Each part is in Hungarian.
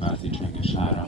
Váci Csengesára.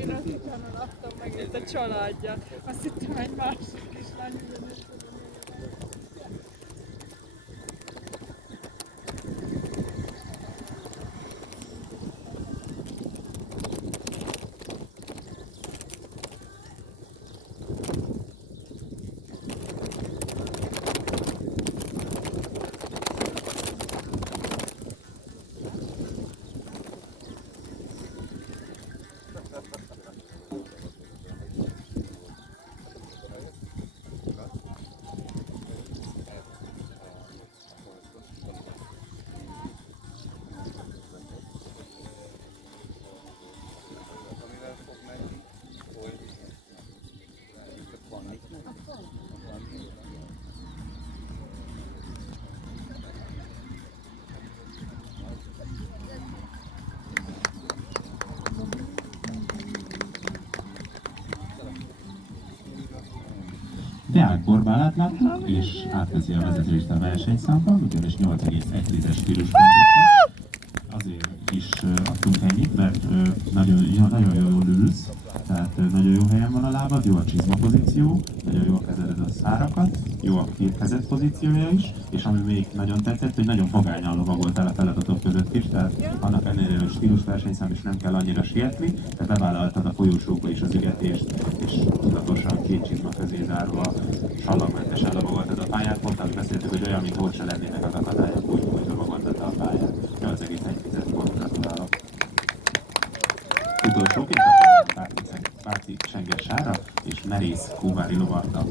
Én azt utána láttam meg, itt a családja. Azt hittem egy másik kislány ugyanúgy. Deák Borbálát láttuk, és átveszi a vezetést a versenyszámban, ugyanis 8,1-es stíluspontoknak. Azért is adtunk ennyit, mert nagyon jól ülsz, tehát nagyon jó helyen van a lábad, jó a csizma pozíció, nagyon jól kezeled a szárakat, jó a két kezed pozíciója is, és ami még nagyon tetszett, hogy nagyon fogányan lovagoltál a feladatok között is, tehát annak ennél, hogy stílusversenyszám is nem kell annyira sietni, tehát bevállaltad a folyósókba is az ügetést, és tudatosan két csizma közé zárva sallagmentesen lovagoltad a pályát, pont azt beszéltük, hogy olyan, mint hogy se lennének az akadályok, úgy lovagoltad a pályát. 8,1 pont, gratulálok. Utolsóként a Váci Csengesára és Merész Kóvári lovarda.